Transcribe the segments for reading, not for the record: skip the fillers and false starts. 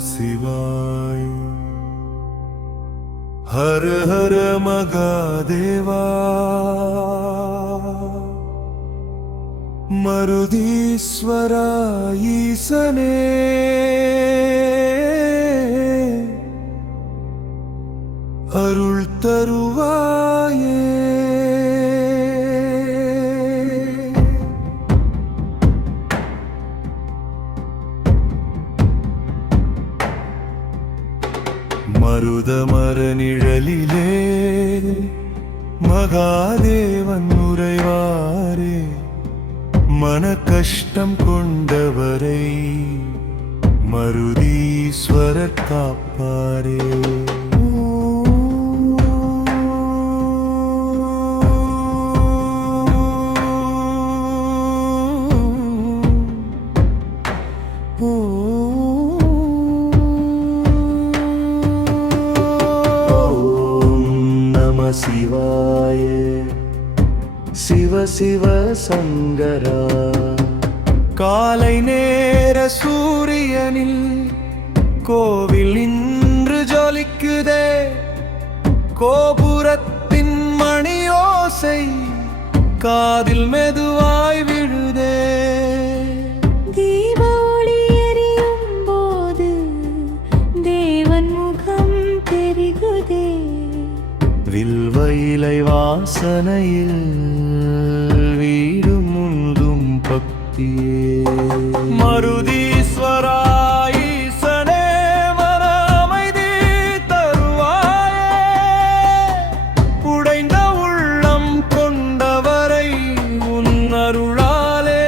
शिवाय। हर हर महादेवा मरुदीश्वरा ईसने अरुள் தருவாயே। மருதமர நிழலிலே மகாதேவன் உறைவாரே, மன கஷ்டம் கொண்டவரை மருதீஸ்வரர் காப்பாரே। शिवाय शिव शिव சங்கரா। காலை நேர சூரியனில் கோவில் இன்று ஜொலிக்குதே, கோபுரத்தின் மணியோசை காதில் மெதுவாய் விழுதே। தீபாவளி எரியும் போது தேவன் முகம் தெரிகுதே, வில்வ இலை வாசனையில் வீடு முழுதும் பக்தியே। மருதீஸ்வரா ஈசனே மன அமைதி தருவாயே, உடைந்த உள்ளம் கொண்டவரை உன் அருளாலே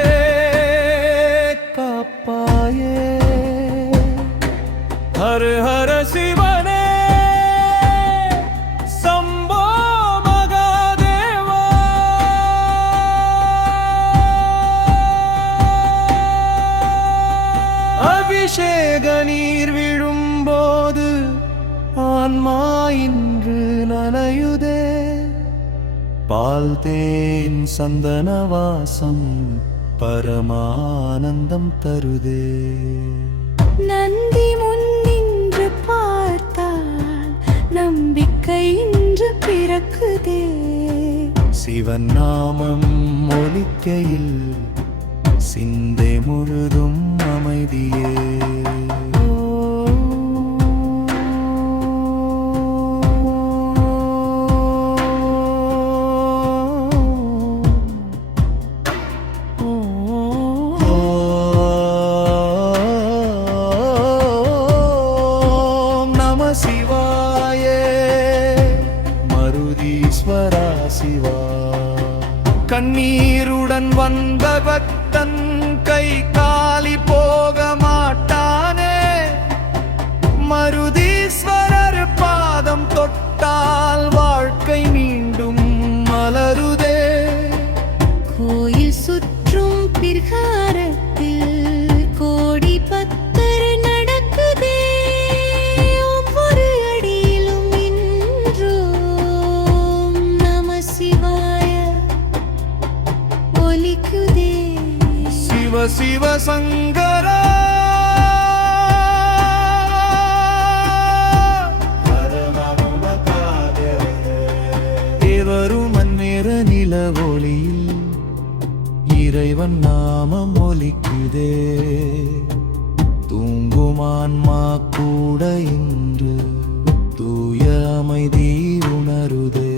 காப்பாயே। ஹர ஹர சிவனே அபிஷேக நீர் விழும்போது ஆன்மா இன்று நனையுதே, பால் தேன் சந்தன வாசம் பரமானந்தம் தருதே। நந்தி முன் நின்று பார்த்தால் நம்பிக்கை இன்று பிறக்குதே, சிவன் நாமம் ஒலிக்கையில் சிந்தை முழுதும் அமைதியே। நம சிவாய மருதீஸ்வரா சிவா। கண்ணீருடன் வந்த பக்தன் கை காலி போக மாட்டானே, மருதீஸ்வரர் பாதம் தொட்டால் வாழ்க்கை மீண்டும் மலருதே। கோயில் சுற்றும் பிரகாரத்தில் கோடி பக்தர் நடக்குதே, ஒவ்வொரு அடியிலும் இன்றோம் நம சிவாய ஒலிக்குதே। சிவ சிவ சங்கரா தேவரும் மன்னேற நில ஒளியில் இறைவன் நாமம் ஒலிக்குதே, தூங்குமான்மா கூட இன்று தூய அமைதி உணருதே।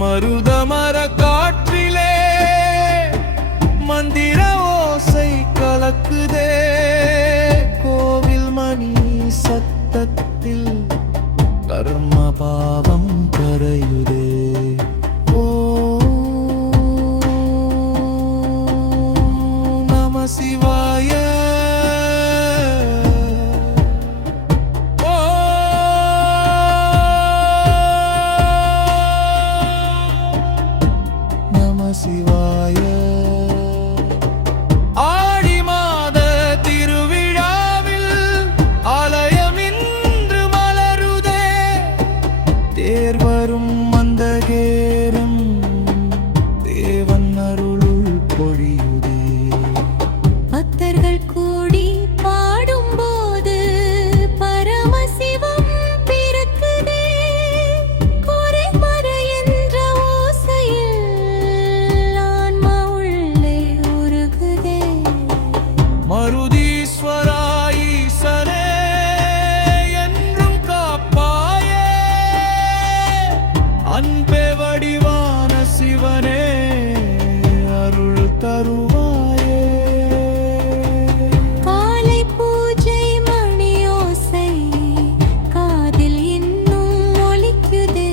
மருதமர காற்றிலே மந்திர ஓசை கலக்குதே, கோவில் மணி சத்தத்தில் கர்ம பாவம் கரையுதே। நம சிவாய தருவாயே. காலை பூஜை மணியோசை காதில் இன்னும் ஒலிக்குதே.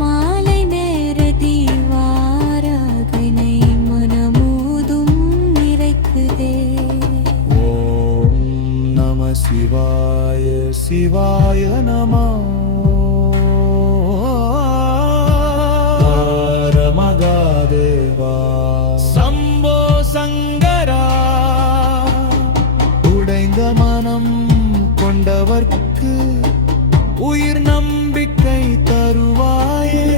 மாலை நேர தீவாராதனை மனமூதும் நிறைக்குதே. ஓம் நம சிவாய சிவாய நமः. மகாதேவா சம்போ சங்கரா. உடைந்த மனம் கொண்டவர்க்கு உயிர் நம்பிக்கை தருவாயே.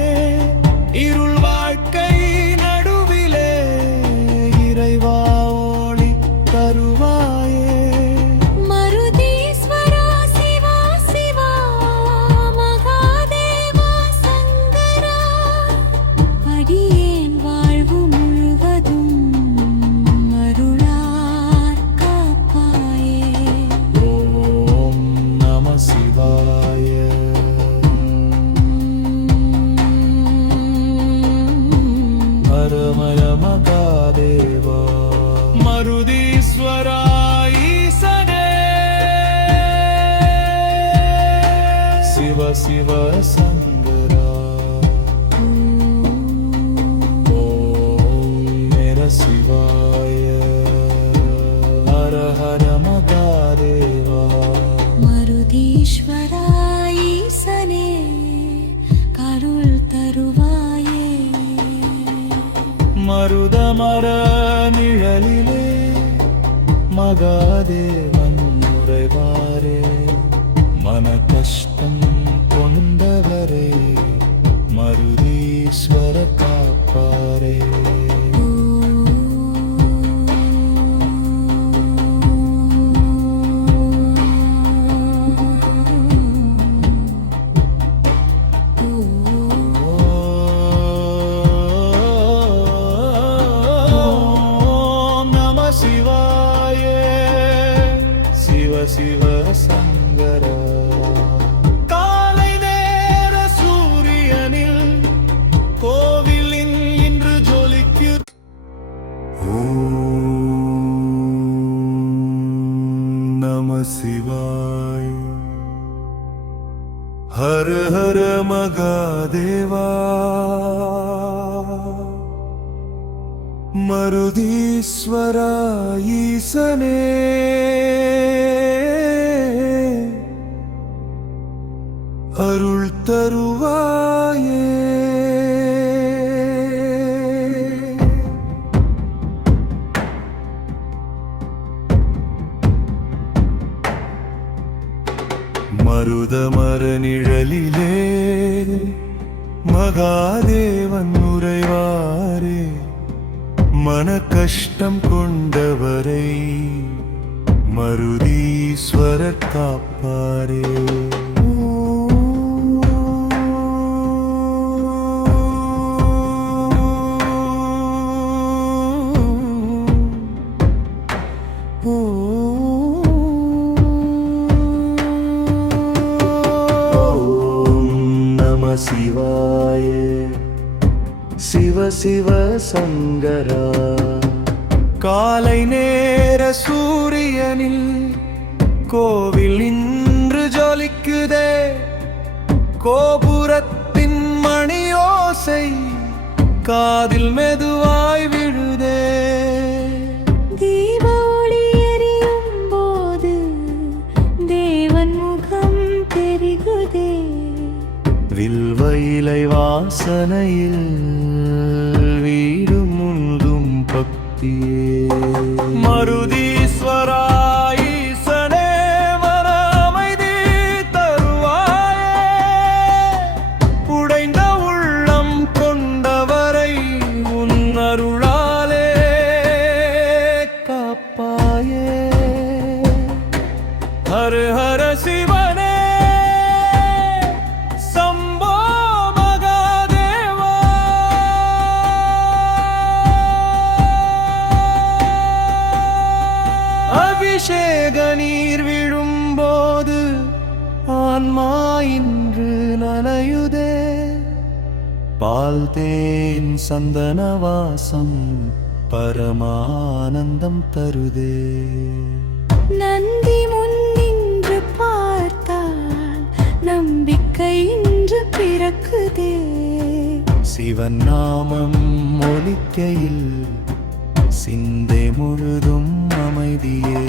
இருள் வாழ்க்கை நடுவிலே இறைவா ஒளி தருவாயே. மருதீஸ்வரா சிவா சிவா மகாதேவா சங்கரா. அடியேன் வாழ்வு முழுவதும் அருளார் காப்பாயே. ஓம் நம சிவாய. ஹரமய மகாதேவா மருதீஸ்வரா ஈசனே. சிவ சிவ சங்கரா. ஓம் மேர சிவாய. ஹர ஹர மகாதேவா. மருதீஸ்வரா ஈசனே கருள் தருவாயே. மருத மர நிழலிலே மகாதேவன் உறைவாரே. மன கஷ்டம் கொண்டவரே மருதீஸ்வர காப்பாரே. ஓம் நம சிவாய. சிவ சிவ சங்கரா. காலை நேர சூரியனில் கோவிலின் இன்று ஜொலிக்கு. ஓம் நம சிவாய. ஹர ஹர மகாதேவா. மருதீஸ்வரா ஈசனே. அருள் தருவாயே. மருத மர நிழலிலே மகாதேவன் உறைவாரே. மன கஷ்டம் கொண்டவரை மருதீஸ்வர காப்பாரே. சிவாய. சிவ சிவ சங்கரா. காலை நேர சூரியனில் கோவில் இன்று ஜொலிக்குதே. கோபுரத்தின் மணியோசை காதில் மெதுவாய் விழுதே. தீப ஒளி எரியும் போது தேவன் முகம் தெரிகுதே. வில்வ இலை வாசனையில் வீடு முழுதும் பக்தியே. மருதீஸ்வரா ஈசனே மன அமைதி தருவாயே. உடைந்த உள்ளம் கொண்டவரை உன் அருளாலே காப்பாயே. ஹர ஹர சிவனே. அபிஷேக நீர் விழும்போது ஆன்மா இன்று நனையுதே. பால் தேன் சந்தன வாசம் பரமானந்தம் தருதே. நந்தி முன்னின்று பார்த்தால் நம்பிக்கை இன்று பிறக்குதே. சிவன் நாமம் ஒலிக்கையில் சிந்தை முழுதும் அமைதியே.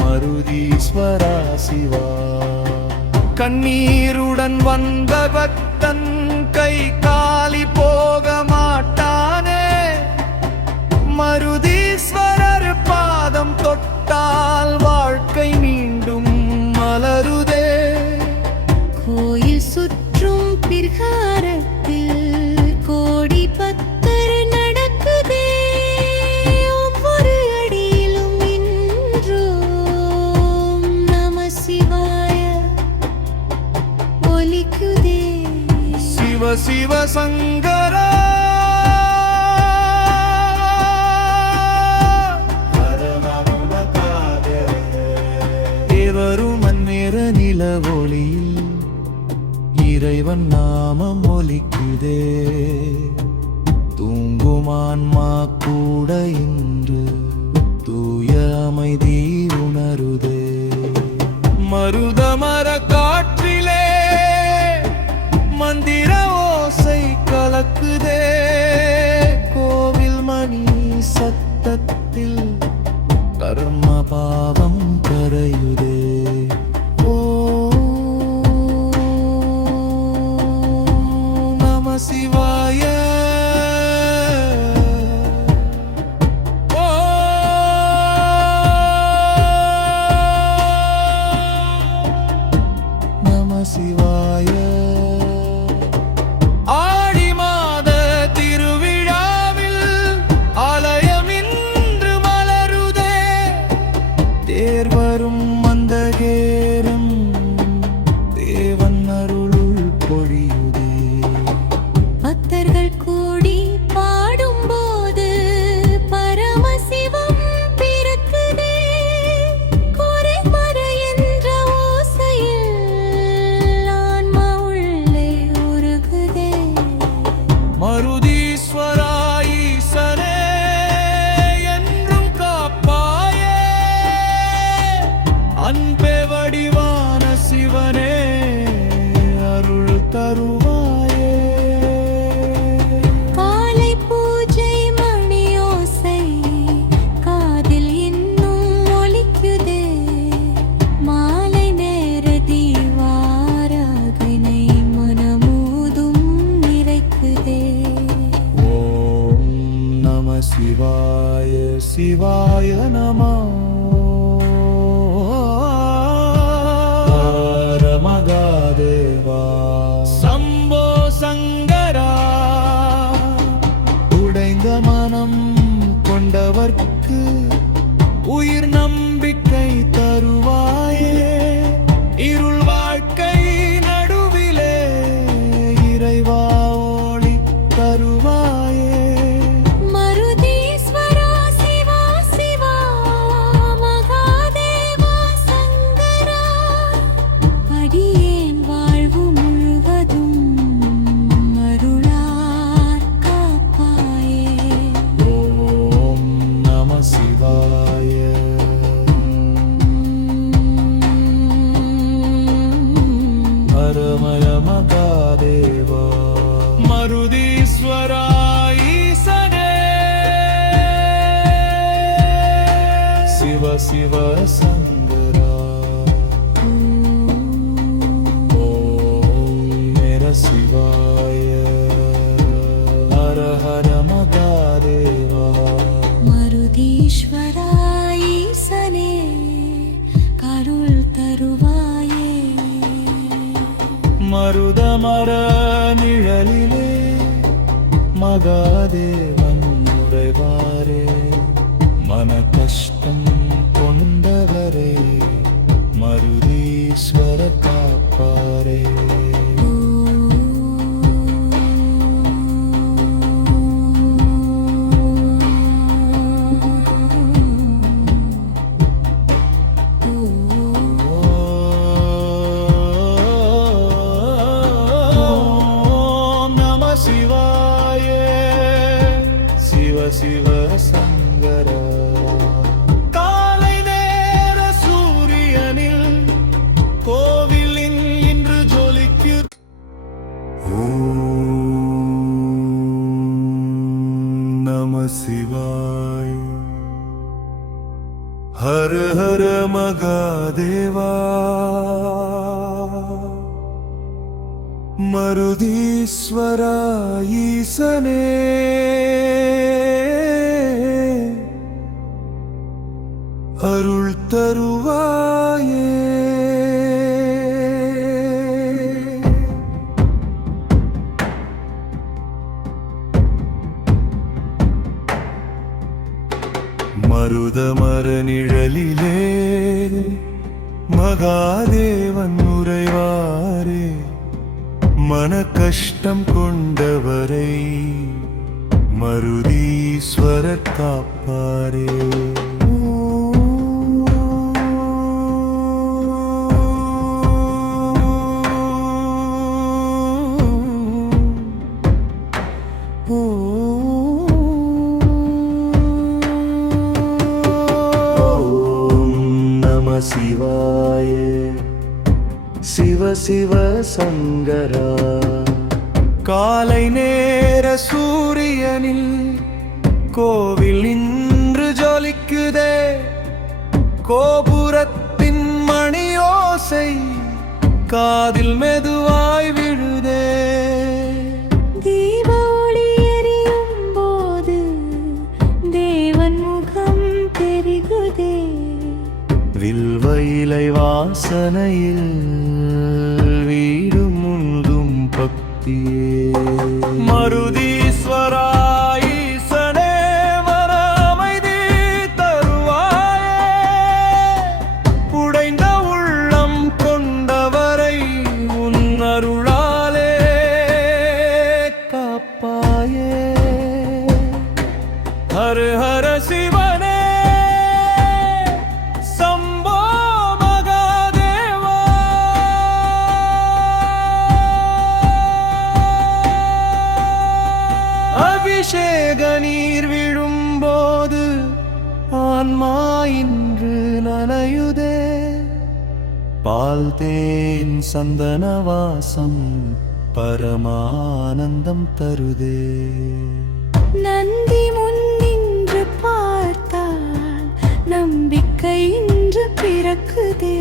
மருதீஸ்வரா சிவா. கண்ணீருடன் வந்த பக்தன் கை காலி போக மாட்டானே. மருதீஸ்வரர் பாதம் தொட்டால் வாழ்க்கை மீண்டும் மலருதே. கோயில் சுற்றும் பிரகாரத்தில் கோடி பக்தர் நடக்குதே. ஒவ்வொரு அடியிலும் இன்றும் நம சிவாய ஒலிக்குதே. சிவ சிவ சங்கரா தேவரும் மன்னிற நில ஒளியில் இறைவன் நாமம் ஒலிக்குதே. தூங்கும் ஆன்மா கூட இன்று தூய அமைதி உணருதே. மருதமர காற்றிலே மந்திர ஓசை கலக்குதே. கோவில் மணி சத்தத்தில் கர்ம பாவம் கரையுதே. சிவாய நம சிவாய. ஆடி மாத திருவிழாவில் ஆலயம் இன்று மலருதே. தேர் வரும் மந்தகேரம் தேவன் அருளுள் பொழியுதே. பக்தர்கள் கூடி பாடும்போது பரமசிவம் பிறக்குதே. குறைமறை என்ற ஓசையில் ஆன்மா உள்ளே உருகுதே. மருதீஸ்வரா ஈசனே என்றும் காப்பாயே. அன்பே வடிவான சிவனே அருள் தருவாயே. காலை பூஜை மணியோசை காதில் இன்னும் ஒலிக்குதே. மாலை நேர தீவாராதனை மனமூதும் நிறைக்குதே. ஓம் நம சிவாய சிவாய நம. மகாதேவா சம்போ சங்கரா. உடைந்த மனம் கொண்டவர்க்கு உயிர் நம்பிக்கை தருவாயே. இருள் வாழ்க்கை நடுவிலே இறைவா ஒளி தருவாயே. மருதீஸ்வரா சிவா சிவா மகாதேவா சங்கரா. அடியேன் வாழ்வு முழுவதும் அருளார் காப்பாயே. ஓம் நம சிவாய. பரமய மகாதேவா மருதீஸ்வரா ஈசனே. சிவ சிவ சங்கரா. ஓம் மேர சிவாய. ஹர ஹர மகாதேவா. மருதீஸ்வரா ஈசனே கருள் தருவாயே. மருதமர நிழலிலே மகாதேவன் உறைவாரே. மன கஷ்டம் கொண்டவரே மருதீஸ்வர காப்பாரே. ஓம் சிவ சங்கரா காலை நேர சூரியனில் கோவிலின் இன்று ஜொலிக்கு நம சிவாய ஹர ஹர மகாதேவா மருதீஸ்வரா ஈசனே அருள் தருவாயே மருதமர நிழலிலே மகாதேவன் உறைவாரே மன கஷ்டம் கொண்டவரை மருதீஸ்வரர் காப்பாரே சிவாய சிவ சிவ சங்கரா காலை நேர சூரியனில் கோவில் இன்று ஜொலிக்குதே கோபுரத்தின் மணியோசை காதில் மெதுவாய் விழுதே தீப ஒளி எரியும் போது தேவன் முகம் தெரிகுதே வில்வ இலை வாசனையில் வீடு முழுதும் பக்தியே மருதீஸ்வரா ஈசனே மன அமைதி தருவாயே உடைந்த உள்ளம் கொண்டவரை உன் அருளாலே காப்பாயே ஹர ஹர சிவனே அபிஷேக நீர் விழும்போது ஆன்மா இன்று நனையுதே பால் தேன் சந்தன வாசம் பரமானந்தம் தருதே நந்தி முன் நின்று பார்த்தால் நம்பிக்கை இன்று பிறக்குதே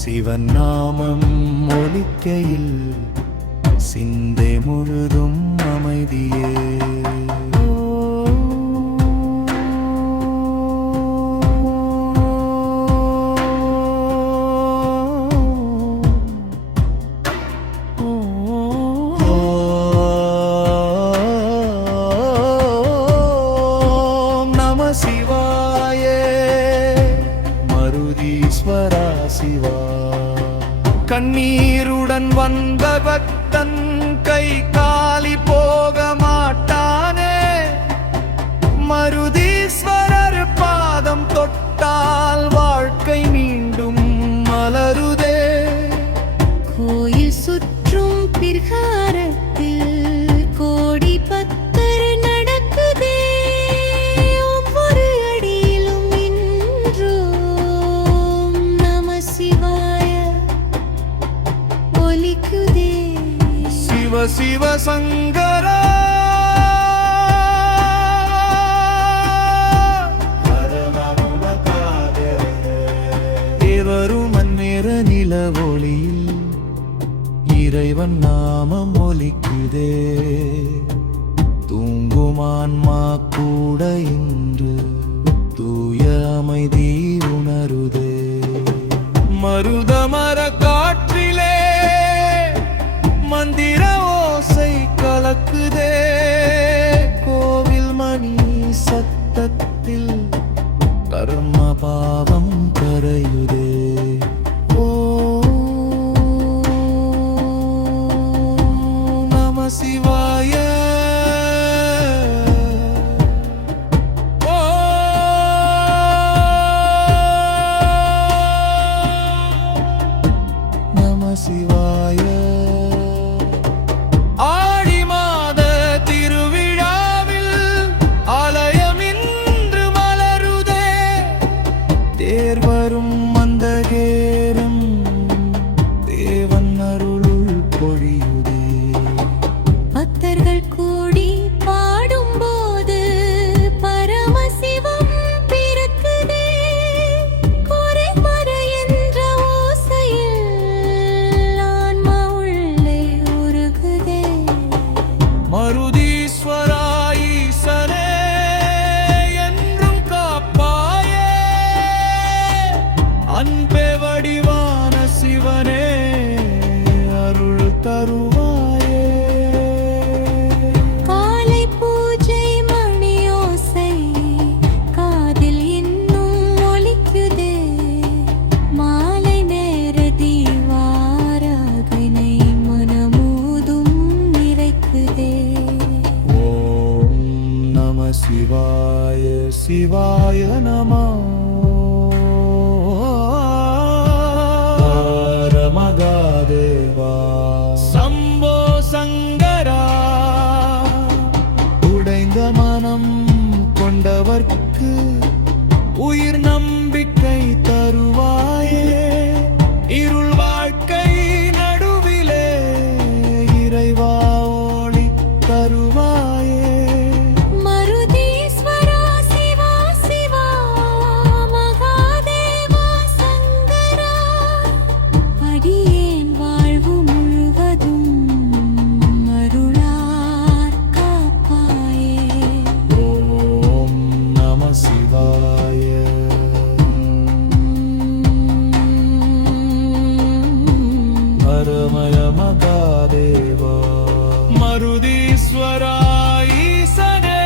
சிவன் நாமம் ஒலிக்கையில் சிந்தை முழுதும் அமைதியே நம சிவாய மருதீஸ்வரா சிவா கண்ணீருடன் வந்த பக்தன் கை காலி போக மாட்டானே மருதீஸ்வரர் பாதம் தொட்டால் வாழ்க்கை மீண்டும் மலருதே கோயில் சுற்றும் பிரகாரத்தில் கோடி பக்தர் நடக்குதே ஒவ்வொரு அடியிலும் இன்றோம் நம சிவாய ஒலிக்குதே சிவ சிவ சங்கரா தேவரும் மன்னேற நில ஒளியில் இறைவன் நாமம் ஒலிக்குதே தூங்குமான்மா கூட இன்று தூய அமைதி உணருதே மருதமர காற்றிலே மந்திர ஓசை கலக்குதே கோவில் மணி சத்தத்தில் கர்ம பாவம் கரையுதே நம சிவாய நம சிவாய சிவாய நமோ ஹர மகாதேவா சம்போ சங்கரா உடைந்த மனம் கொண்டவர்க்கு உயிர் நம்பிக்கை தருவாயே இருள் வாழ்க்கை நடுவிலே இறைவா ஒளி தருவாயே மருதீஸ்வரா சிவா சிவா மகாதேவா சங்கரா அடியேன் வாழ்வு முழுவதும் அருளார் காப்பாயே ஓம் நம சிவாய ஹரமய மகாதேவா மருதீஸ்வரா ஈசனே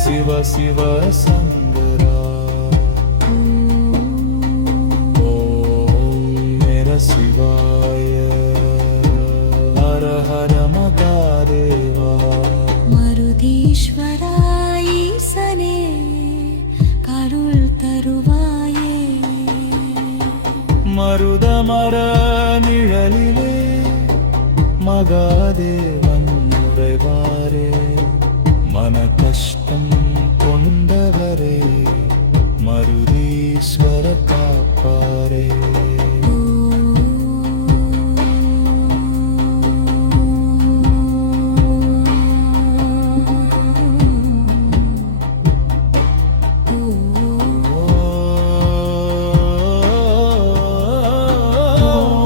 சிவ சிவ சங்கரா ஓம் மேர சிவாய ஹர ஹர மகாதேவா மருதீஸ்வரா ஈசனே கருள் தருவாயே மருதமர நிழலிலே மகாதேவன் உறைவாரே மன கஷ்டம் கொண்டவரே மருதீஸ்வர காப்பாரே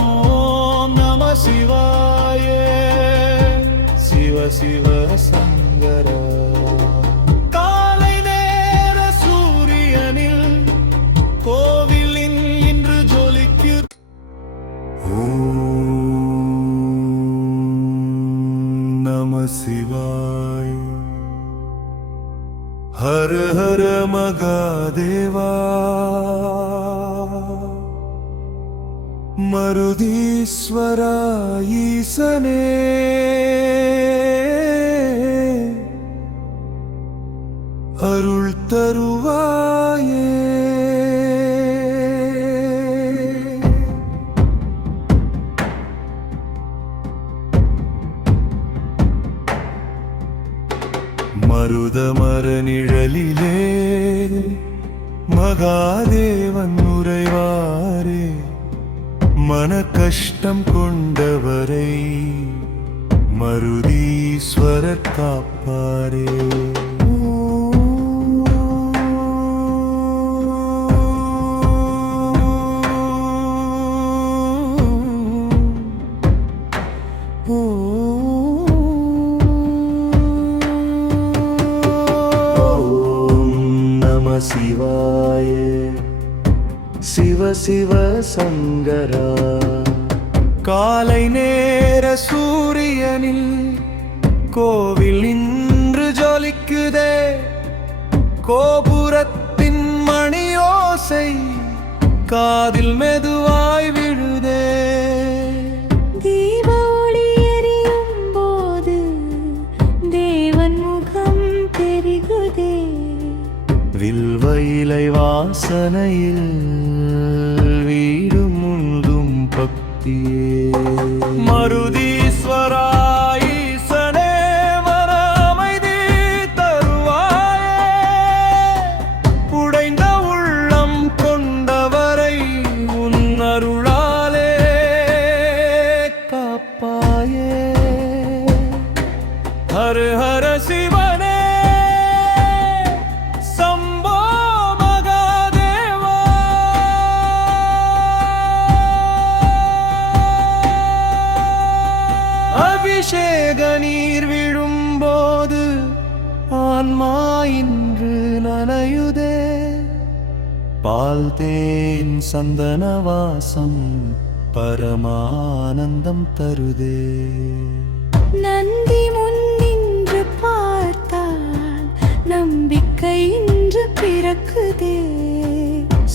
ஓம் நம சிவாய சிவ சிவ சங்கரா காலை நேர சூரியனில் கோவிலின் இன்று ஜொலிக்கு நம சிவாய ஹர ஹர மகாதேவா மருதீஸ்வரா ஈசனே அருள் தருவாயே மருதமர நிழலிலே மகாதேவன் உறைவாரே மன கஷ்டம் கொண்டவரை மருதீஸ்வரர் காப்பாரே சிவாய சிவ சிவ சங்கரா காலை நேர சூரியனில் கோவில் இன்று ஜொலிக்குதே கோபுரத்தின் மணியோசை காதில் மெதுவாய் விழுதே தீப ஒளி எரியும் போது தேவன் முகம் தெரிகுதே வில்வ இலை வாசனையில் வீடு முழுதும் பக்தியே மருதீஸ்வரா ஈசனே மன அமைதி தருவாயே உடைந்த உள்ளம் கொண்டவரை உன் அருளாலே காப்பாயே ஹர ஹர சிவனே அபிஷேக நீர் விழும்போது ஆன்மா இன்று நனையுதே பால் தேன் சந்தன வாசம் பரமானந்தம் தருதே நந்தி முன் நின்று பார்த்தால் நம்பிக்கை இன்று பிறக்குதே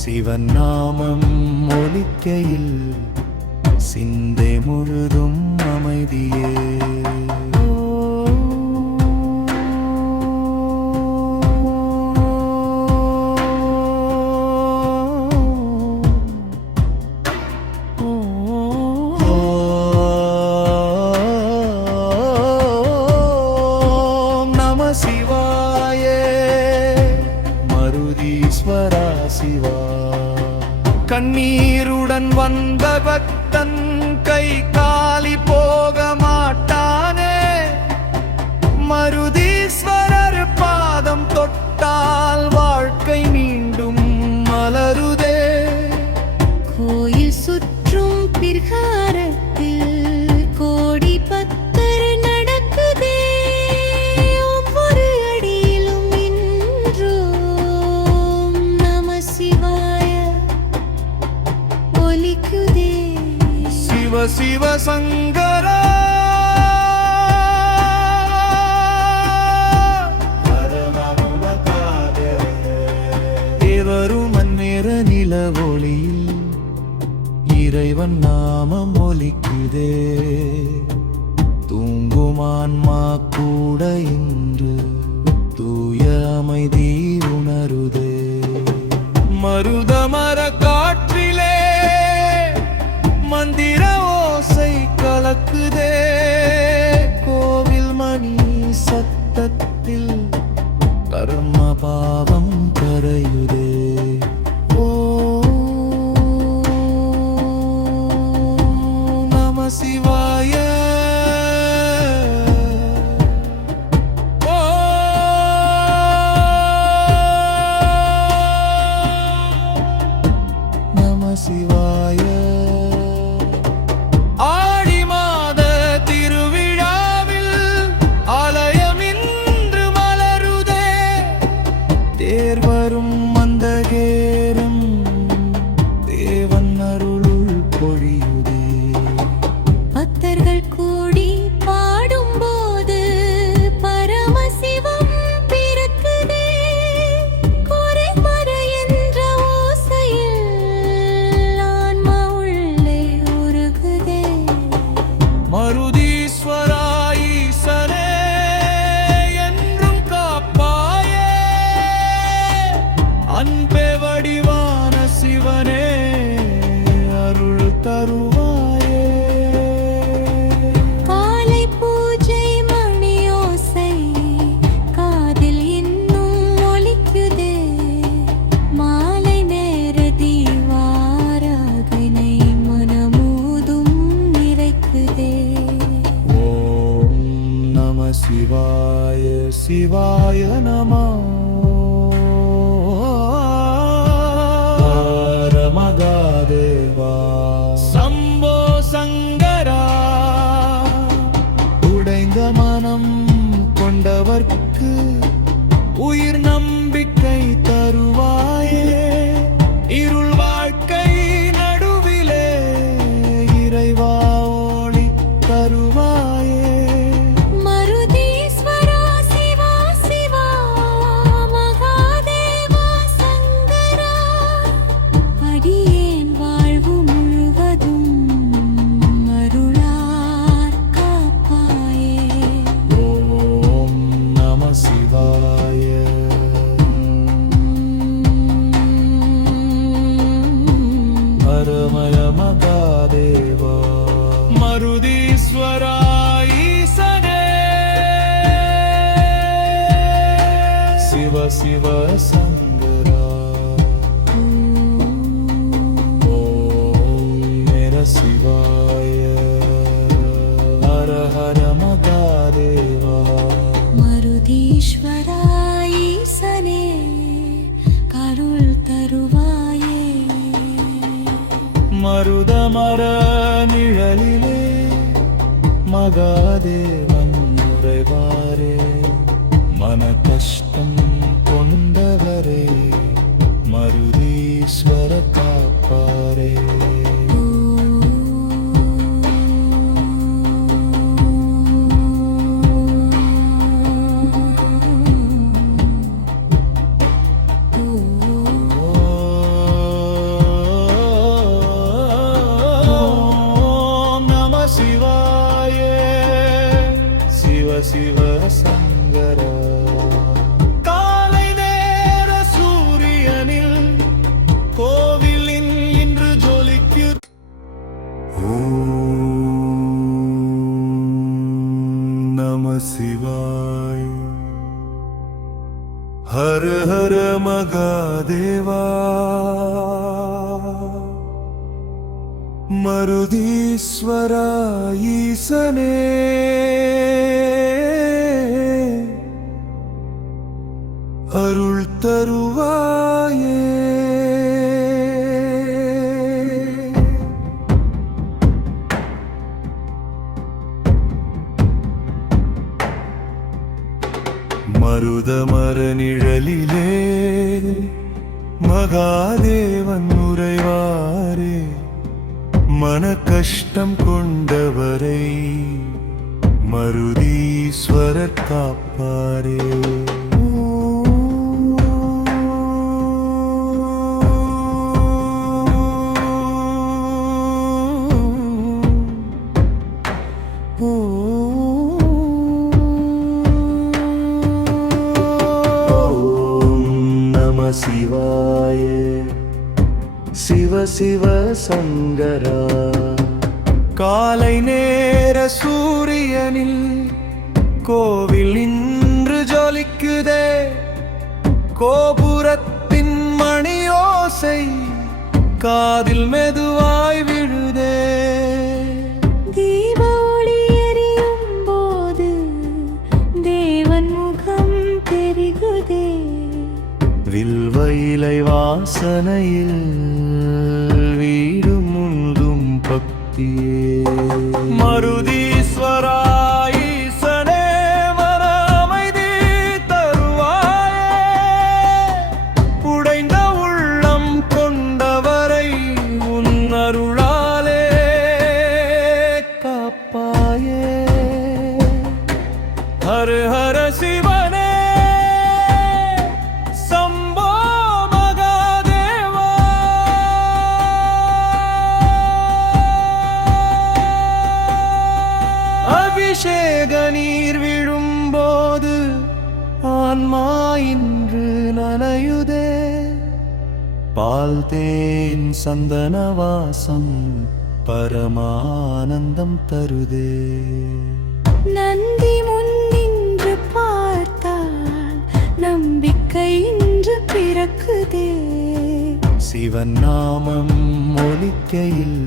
சிவன் நாமம் ஒலிக்கையில் சிந்தை முழுதும் அமைதியே அலங்காரத்தில் கோடி பக்தர் நடக்குதே ஒவ்வொரு அடியிலும் இன்றோம் நம சிவாய ஒலிக்குதே சிவ சிவ சங்கரா தேவரும் அந்நேர நில ஒளியில் இறைவன் நாமம் ஒலிக்குதே தூங்கும் ஆன்மா கூட இன்று தூய அமைதி உணருதே மருதமர காற்றிலே மந்திர ஓசை கலக்குதே கோவில் மணி சத்தத்தில் கர்ம பாவம் கரையுதே ஓ நம சிவாய ஓ நம சிவாய ஆடி மாத திருவிழாவில் ஆலயம் இன்று மலருதே தேர்வரும் மந்தகேரம் தேவன் அருளுள் பொழியுதே பக்தர்கள் கூடி பாடும்போது பரமசிவம் பிறக்குதே குறைமறை என்ற ஓசையில் ஆன்மா உள்ளே உருகுதே மருதீஸ்வரா ஈசனே என்றும் காப்பாயே அன்பே வடிவான சிவனே அருள் தருவாயே காலை பூஜை மணியோசை காதில் இன்னும் ஒலிக்குதே மாலை நேர தீவாராதனை மனமூதும் நிறைக்குதே ஓம் நம சிவாய சிவாய நம மகாதேவா சம்போ சங்கரா உடைந்த மனம் கொண்டவர்க்கு உயிர் நம்பிக்கை தருவாயே இருள் வாழ்க்கை நடுவிலே இறைவா ஒளி தருவாயே மருதீஸ்வரா சிவா சிவா மகாதேவா சங்கரா அடியேன் வாழ்வு முழுவதும் அருளார் காப்பாயே ஓம் நம சிவாய பரமய மகாதேவா மருதீஸ்வரா ஈசனே சிவ சிவ சங்கரா ஓம் மேர சிவாய ஹர ஹர மகாதேவா மருதீஸ்வரா ஈசனே கருள் தருவாயே மருதமர நிழலிலே மகாதேவன் உறைவாரே மன கஷ்டம் கொண்டவரே மருதீஸ்வர காப்பாரே ஓம் நம சிவாய சிவ சிவ சங்கரா காலை நேர சூரியனில் கோவிலின் இன்று ஜொலிக்கு நம சிவாய ஹர ஹர மகாதேவா மருதீஸ்வரா ஈசனே அருள் தருவாயே மருதமர நிழலிலே மகாதேவன் உறைவாரே, மன கஷ்டம் கொண்டவரை மருதீஸ்வரர் காப்பாரே. சிவாய சிவ சிவ சங்கரா. காலை நேர சூரியனில் கோவில் இன்று ஜொலிக்குதே, கோபுரத்தின் மணியோசை காதில் மெதுவாய் விழுதே. தீப ஒளி எரியும் போது தேவன் முகம் தெரிகுதே, வில்வ இலை வாசனையில் வீடு முழுதும் பக்தியே. மருதீஸ்வரா ஈசனே மன அமைதி தருவாயே, உடைந்த உள்ளம் கொண்டவரை உன் அருளாலே காப்பாயே. ஹர ஹர சிவனே சம்போ மகாதேவா. அபிஷேக நீர் விழும்போது ஆன்மா இன்று நனையுதே, பால் தேன் சந்தன வாசம் பரமானந்தம் தருதே. நந்தி முன் நின்று பார்த்தால் நம்பிக்கை இன்று பிறக்குதே, சிவன் நாமம் ஒலிக்கையில்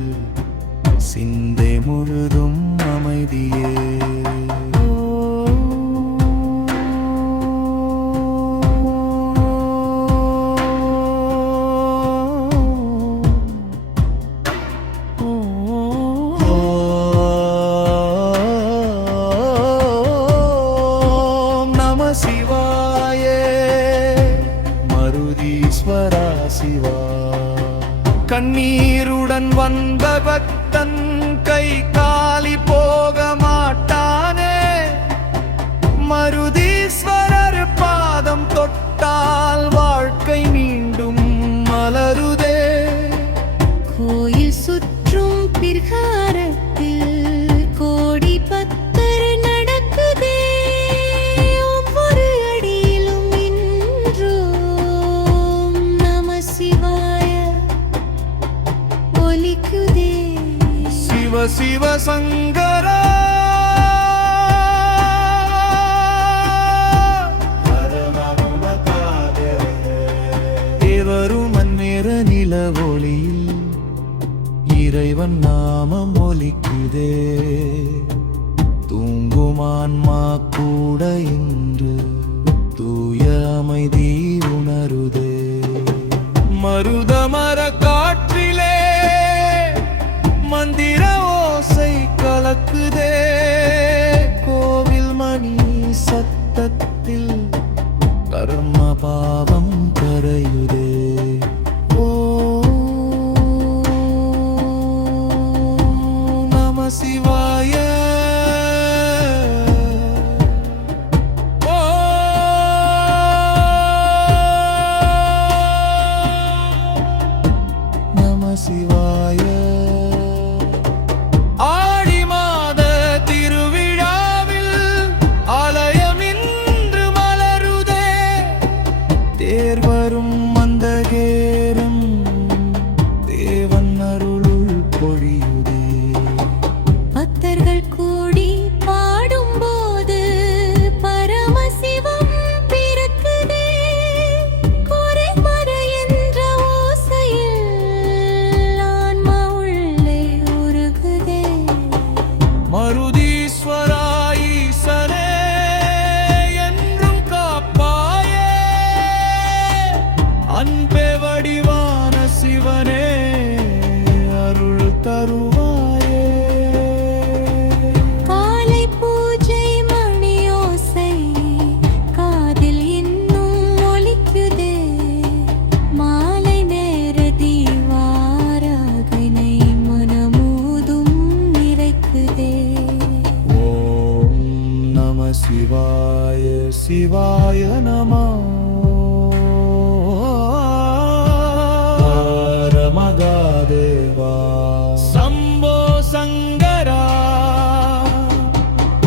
சிந்தை முழுதும் அமைதியே. நம சிவாய மருதீஸ்வரா சிவா. கண்ணீருடன் வந்த பக்தன் கை காலி போக மாட்டானே, மருதீஸ்வரர் பாதம் தொட்டால் வாழ்க்கை மீண்டும் மலருதே. கோயில் சுற்றும் பிரகாரத்தில் கோடி பக்தர் நடக்குதே, ஒவ்வொரு அடியிலும் இன்றோம் நம சிவாய ஒலிக்குதே. சிவ சிவ சங்கரா தேவரும் மந்நேர நில ஒளியில் இறைவன் நாமம் ஒலிக்குதே, தூங்குமான்மா கூட இன்று தூய அமைதி உணருதே. மருதமர காற்றிலே மந்திர ஓசை கலக்குதே, கோவில் மணி சத்தத்தில் கர்ம பாவம் கரையுதே. நம சிவாய. நம சிவாய. ஆடி மாத திருவிழாவில் ஆலயம் இன்று மலருதே, தேர்வரும் மந்தகேரம் தேவன் அருளுள் பொழியுதே. பக்தர்கள் கூடி பாடும்போது பரமசிவம் பிறக்குதே, குறைமற என்ற ஓசையில் ஆன்மா உள்ளே உருகுதே. மருதீஸ்வரா ஈசனே என்றும் காப்பாயே, அன்பே வடிவான சிவனே அருள் தருவாயே. காலை பூஜை மணியோசை காதில் சிவாய நமோ ஹர மகாதேவா சம்போ சங்கரா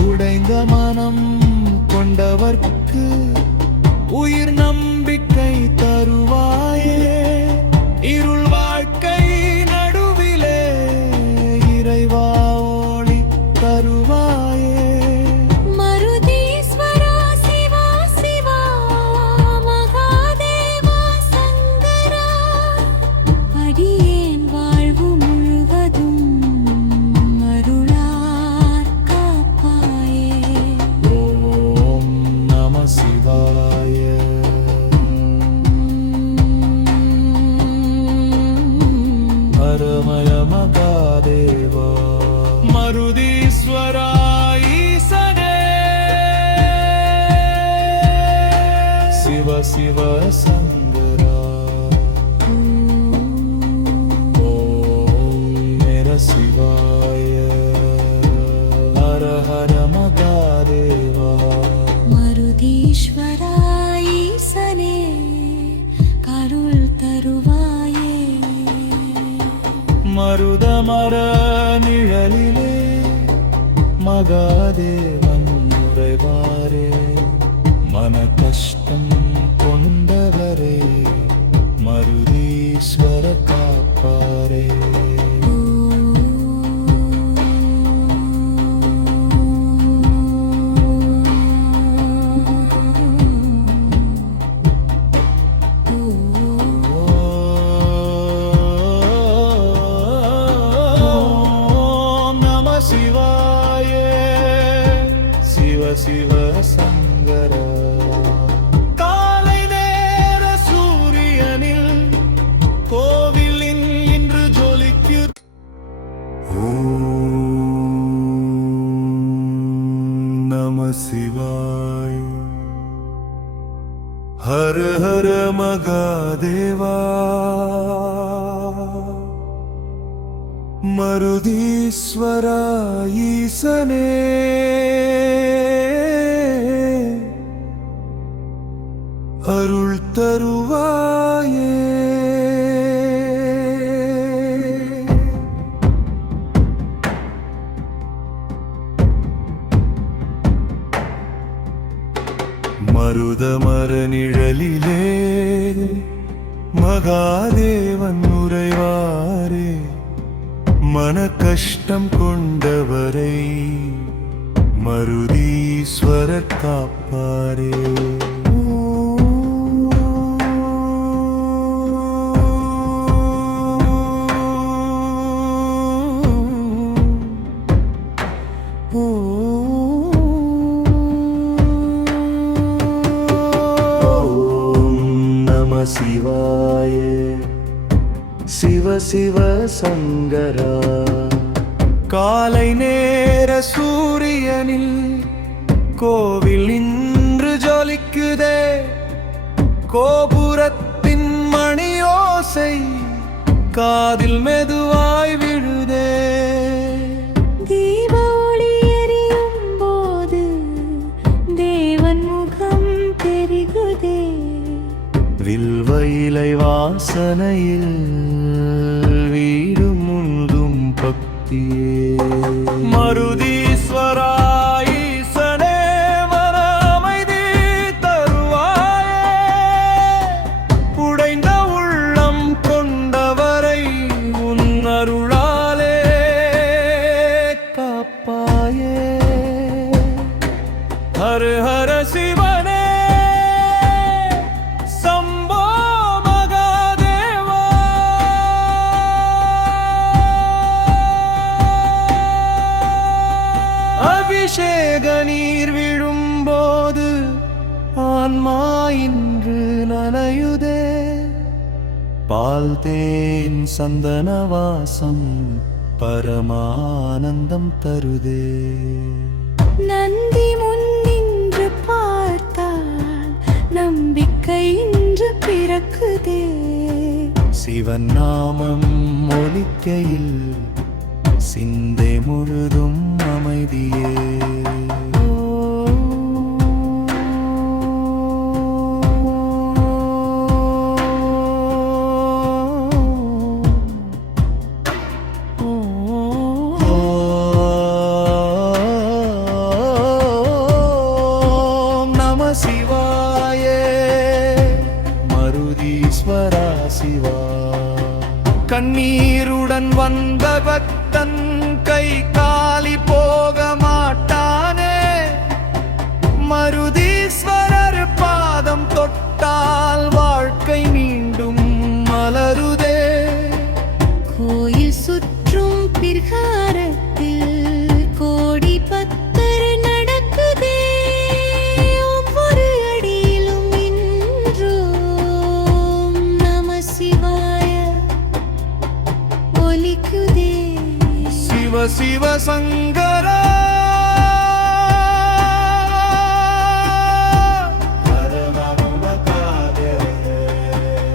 உடைந்த மனம் கொண்டவர்க்கு உயிர் நம்பிக்கை தருவாயே இருள் வாழ்க்கை நடுவிலே இறைவா ஒளி தருவாயே மருதீஸ்வரா சிவா சிவா மகாதேவா சங்கரா அடியேன் வாழ்வு முழுவதும் அருளார் காப்பாயே ஓம் நம சிவாய ஹரமய மகாதேவா மருதீஸ்வரா ஈசனே சிவ சிவ சங்கரா ஓம் மேர சிவாய ஹர ஹர மகாதேவா மருதீஸ்வரா ஈசனே கருள் தருவாயே மருதமர நிழலிலே மகாதேவன் உறைவாரே மன கஷ்டம் கொண்டவரே மருதீஸ்வர காப்பாரே ஓம் நம சிவாய சிவ சிவ சங்கரா காலை நேர சூரியனில் கோவிலின் இன்று ஜொலிக்கு நம சிவாய ஹர ஹர மகாதேவா மருதீஸ்வரா ஈசனே அருள் தருவாயே மருதமர நிழலிலே மகாதேவன் உறைவாரே மன கஷ்டம் கொண்டவரை மருதீஸ்வரர் காப்பாரே ஓம் நம சிவாய சிவ சிவ சங்கரா காலை நேர சூரியனில் கோவில் இன்று ஜொலிக்குதே கோபுரத்தின் மணியோசை காதில் மெதுவாய் விழுதே தீப ஒளி எரியும் போது தேவன் முகம் தெரிகுதே வில்வ இலை வாசனையில் வீடு முழுதும் பக்தியே மருதீஸ்வரா ஈசனே மன அமைதி தருவாயே உடைந்த உள்ளம் கொண்டவரை உன் அருளாலே காப்பாயே ஹர ஹர சிவனே சம்போ மகாதேவா அபிஷேக நீர் விழும்போது ஆன்மா இன்று நனையுதே பால் தேன் சந்தன வாசம் பரமானந்தம் தருதே நந்தி முன் நின்று பார்த்தால் நம்பிக்கை இன்று பிறக்குதே சிவன் நாமம் ஒலிக்கையில் சிந்தை முழுதும் அமைதியே சங்கரா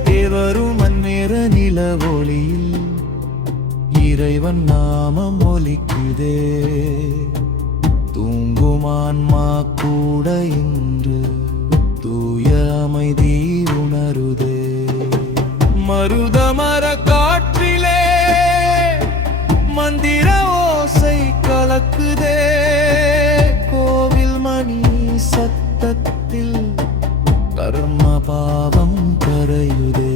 தேவரும் மண்ணிற நில ஒளியில் இறைவன் நாமம் ஒலிக்குதே. தூங்கும் ஆன்மா கூட இன்று தூய அமைதி உணருதே. மருதமர காற்றிலே மந்திர ஓசை கலக்குதே. கோவில் மணி சத்தத்தில் கர்ம பாவம் கரையுதே.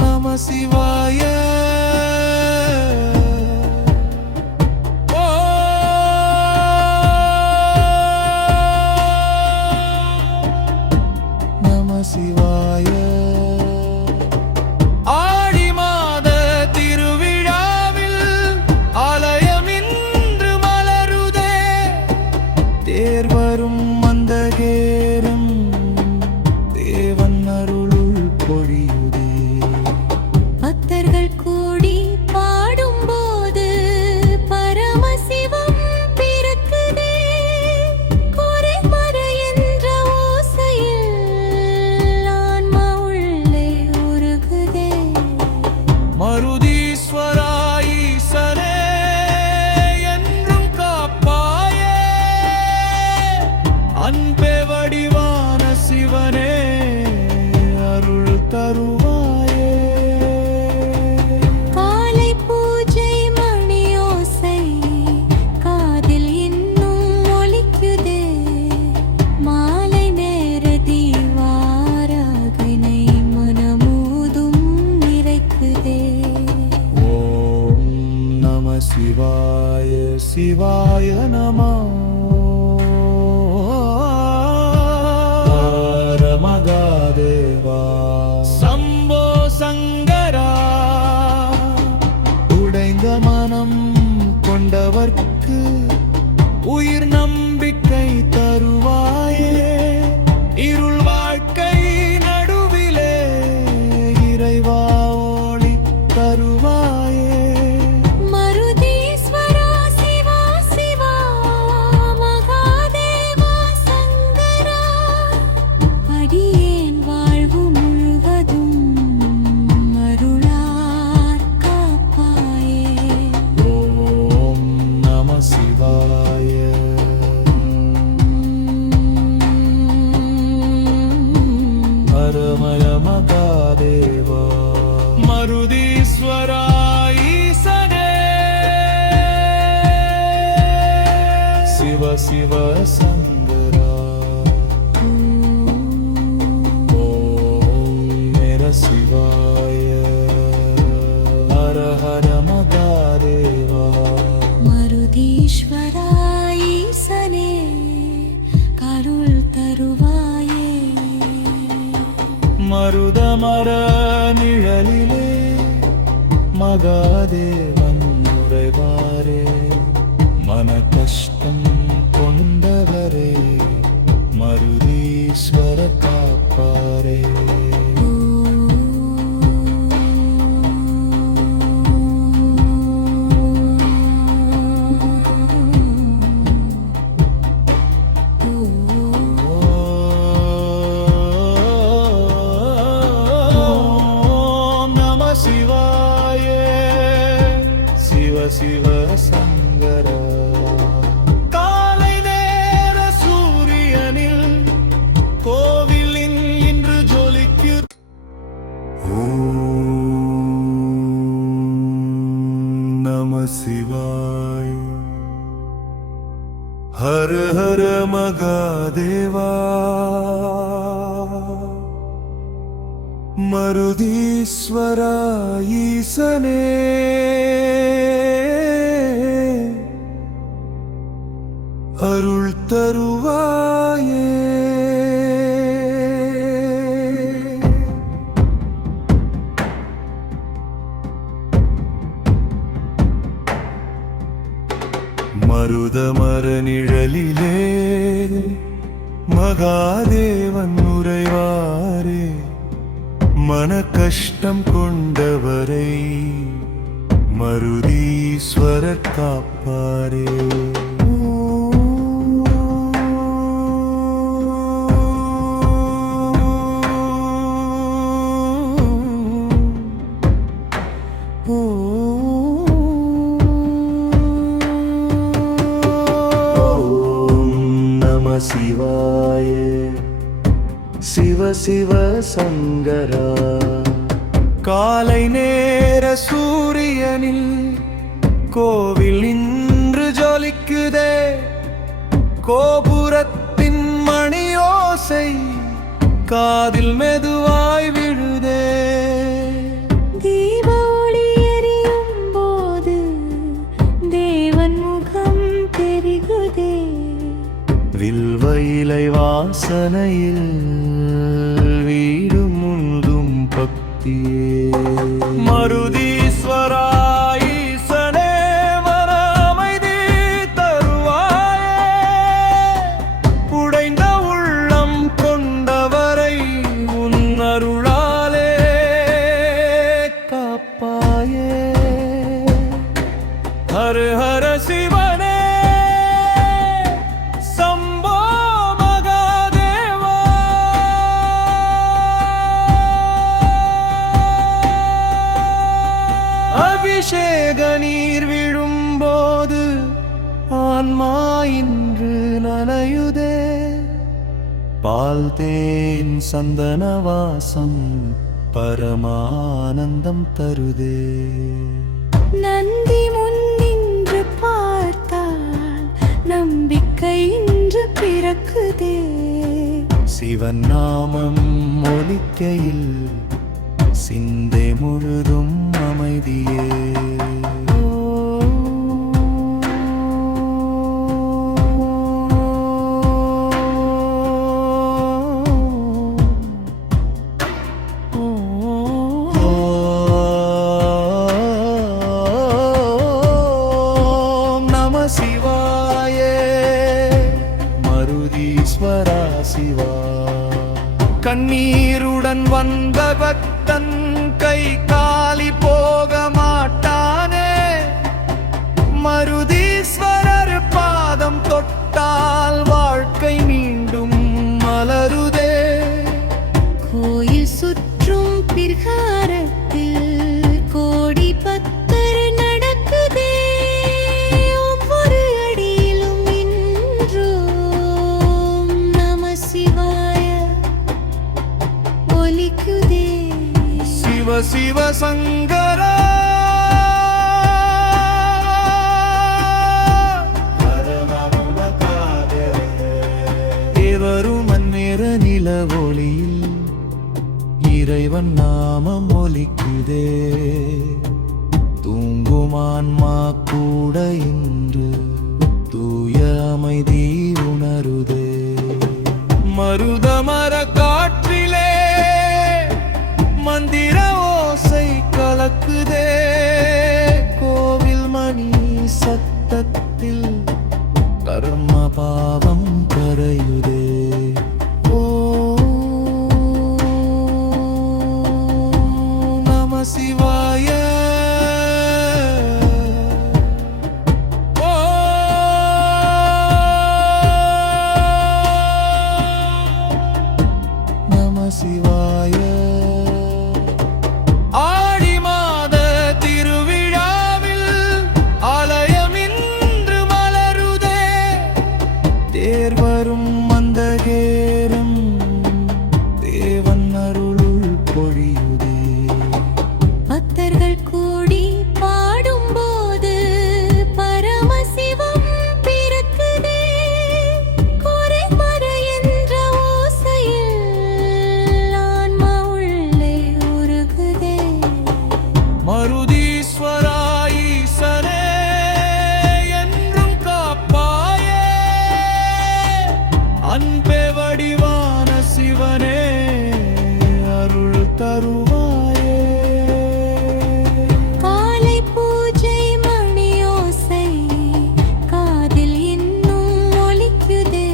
நம சிவாய நம சிவாய. ஆடி மாத திருவிழாவில் ஆலயம் இன்று மலருதே. தேர் வரும் மந்தகேரம் தேவன் அருளுள் பொழியுதே. பக்தர்கள் கூடி பாடும்போது பரமசிவம் பிறக்குதே. குறைமறை என்ற ஓசையில் ஆன்மா உள்ளே உருகுதே. மருதீஸ்வரா ஈசனே என்றும் காப்பாயே. அன்பே வடிவான சிவனே அருள் தருவாயே. காலை பூஜை மணியோசை காதில் இன்னும் ஒலிக்குதே. மாலை நேர தீவாராதனை மனமூதும் நிறைக்குதே. ஓம் நம சிவாய சிவாய நம. மகாதேவா சம்போ சங்கரா உடைந்த மனம் கொண்டவர்க்கு உயிர் நம்பிக்கை தருவாயே. இருள் வாழ்க்கை நடுவிலே இறைவா ஒளி தருவாயே. மருதீஸ்வரா சிவா சிவா மகாதேவா சங்கரா. அடியேன் வாழ்வு முழுவதும் அருளார் காப்பாயே. ஓம் நம சிவாய. ஹரமய மகாதேவா மருதீஸ்வரா ஈசனே. சிவ சிவ சங்கரா. ஓம் மேர சிவாய. ஹர ஹர மகாதேவா. மருதீஸ்வரா ஈசனே கருள் தருவாயே. மருதமர நிழலிலே மகாதேவன் உறைவாரே. மன கஷ்டம் கொண்டவரே மருதீஸ்வர காப்பாரே. ஓம் நம சிவாய சிவ சிவ சங்கரா. காலை நேர சூரியனில் கோவிலின் இன்று ஜொலிக்கு. ஓம் நம சிவாய. ஹர ஹர மகாதேவா. மருதீஸ்வரா ஈசனே அருள் தருவாயே. மருதமர நிழலிலே மகாதேவன் உறைவாரே. மன கஷ்டம் கொண்டவரை மருதீஸ்வரர் காப்பாரே. சிவாய சிவ சிவ சங்கரா. காலை நேர சூரியனில் கோவில் இன்று ஜொலிக்குதே, கோபுரத்தின் மணியோசை காதில் மெதுவாய் விழுதே. தீப ஒளி எரியும் போது தேவன் முகம் தெரிகுதே, வில்வ இலை வாசனையில் வீடு முழுதும் பக்தியே. மருதீஸ்வரா ஈசனே மன அமைதி தருவாயே, உடைந்த உள்ளம் கொண்டவரை உன் அருளாலே காப்பாயே. ஹர ஹர சிவனே அபிஷேக நீர் விழும்போது ஆன்மா இன்று நனையுதே, பால் தேன் சந்தன வாசம் பரமானந்தம் தருதே. நந்தி முன் நின்று பார்த்தால் நம்பிக்கை இன்று பிறக்குதே, சிவன் நாமம் ஒலிக்கையில் சிந்தை முழுதும் அமைதியே. நம சிவாய மருதீஸ்வரா சிவா. கண்ணீருடன் வந்த பக்தன் கை காலி போக மாட்டானே, மருதீஸ்வரர் பாதம் தொட்டால் வாழ்க்கை மீண்டும் மலருதே. கோயில் சுற்றும் பிரகாரத்தில் கோடி பக்தர் நடக்குதே, ஒவ்வொரு அடியிலும் இன்றோம் நம சிவாய ஒலிக்குதே. சிவ சிவ சங்கரா தேவரும் மன்னேற நில ஒளியில் இறைவன் நாமம் ஒலிக்குதே, தூங்குமான்மா கூட இன்று தூய அமைதி உணருதே. மருதமர காற்றிலே மந்திர ஓசை கலக்குதே, கோவில் மணி சத்தத்தில் கர்ம பாவம் கரையுதே. ஓ நம சிவாய. ஓ நம சிவாய. ஆடி மாத திருவிழாவில் ஆலயம் இன்று மலருதே, தேர் வரும் மந்தகேரம் தேவன் அருளுள் பொழியுதே. பக்தர்கள் கூடி பாடும்போது பரமசிவம் பிறக்குதே, குறைமறை என்ற ஓசையில் ஆன்மா உள்ளே உருகுதே. மருதீஸ்வரா ஈசனே என்றும் காப்பாயே, அன்பே வடிவான சிவனே அருள் தருவாயே. காலை பூஜை மணியோசை காதில் இன்னும் ஒலிக்குதே,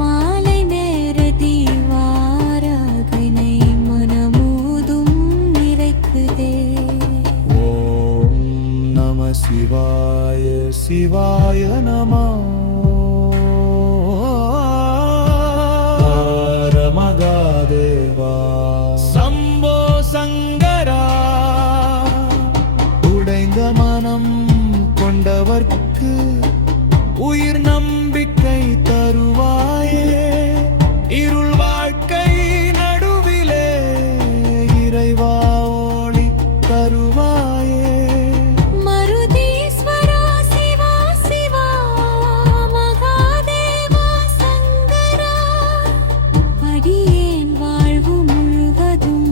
மாலை நேர தீவாராதனை மனமு சிவாய சிவாய நமோ மகாதேவா சம்போ சங்கரா உடைந்த மனம் கொண்டவர்க்கு உயிர் நம்பிக்கை தருவாயே இருள் வாழ்க்கை நடுவிலே இறைவா ஒளி தருவாயே மருதீஸ்வரா சிவா சிவா மகாதேவா சங்கரா அடியேன் வாழ்வு முழுவதும்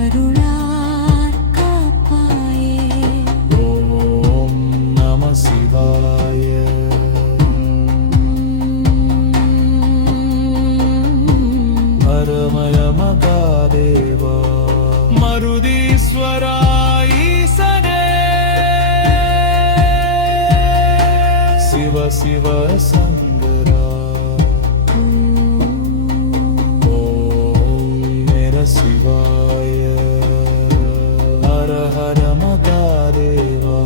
அருளார் காப்பாயே ஓம் நம சிவாய பரமய மகாதேவா மருதீஸ்வரா ஈசனே சிவ சிவ சங்கரா ஓம் மேர சிவாய ஹர ஹர மகாதேவா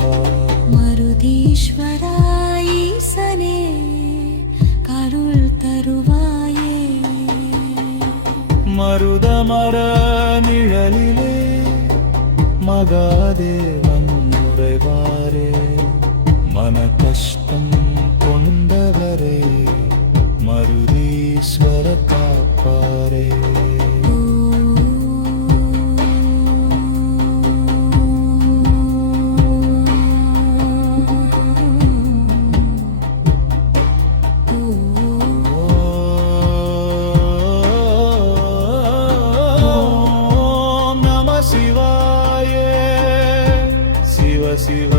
மருதீஸ்வரா ஈசனே கருள் தருவாயே மருதமர நிழலிலே மகாதேவன் உறைவாரே மன கஷ்டம் கொண்டவரே மருதீஸ்வர காப்பாரே ஓம் நம சிவாய சிவ சிவ